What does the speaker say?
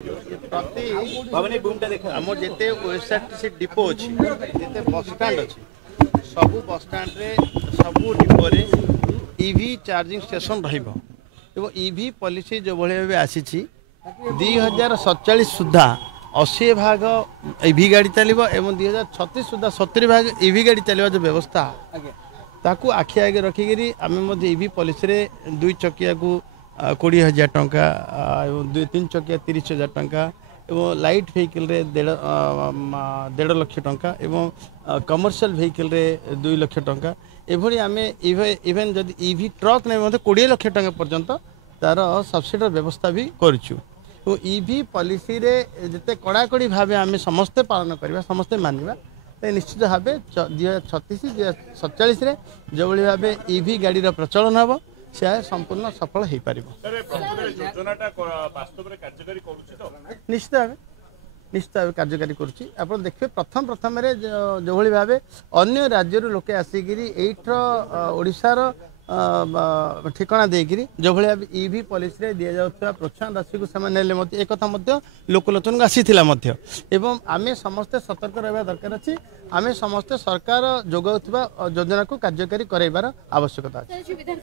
प्रति आम जिते ओएसआरटीसी डिपो अच्छी जिते बस स्टाण्ड अच्छी सबू बस स्टाण्ड रे सबू डिपो रे ईवी चार्जिंग स्टेशन रही ईवी पॉलिसी जो भाई आसी 2047 सुधा 80 भाग ईवी गाड़ी चलो और 2036 सुधा 70 भाग ईवी गाड़ी चलवा जो व्यवस्था ताकू आखि आगे रखिकी आम ईवी पॉलिसी रे 2 चकिया को 20,000 टंका 3 चकिया 30,000 टंका एवं लाइट व्हीकल रे 1.5 लाख टंका एवं कमर्शियल व्हीकल रे 2 लाख टंका एभली आम इवेन जदि ईवी ट्रक ने 20 लाख टंका पर्यंत तार सब्सिडी व्यवस्था भी करूँ ईवी पॉलिसी रे जिते कड़ाकड़ी भाव आम समस्ते पालन करवा समस्ते मानवा निश्चित भाव 2036-2047 जो भाव ईवी गाड़ी प्रचलन हम से संपूर्ण सफल हो पार निश्चित भाव कार्यकारी कर देखिए प्रथम जो भाव अन्य राज्य लोके आसिक ओडार ठिकाना देकर जो भाव ईवी पॉलिसी दि जाऊा प्रोत्साहन राशि को एक लोकलोचन को आसी एवं आमे समस्ते सतर्क रहा दरकार अच्छी आमे समस्ते सरकार जोगाउवा योजना को कार्यकारी कराइबार आवश्यकता अच्छी।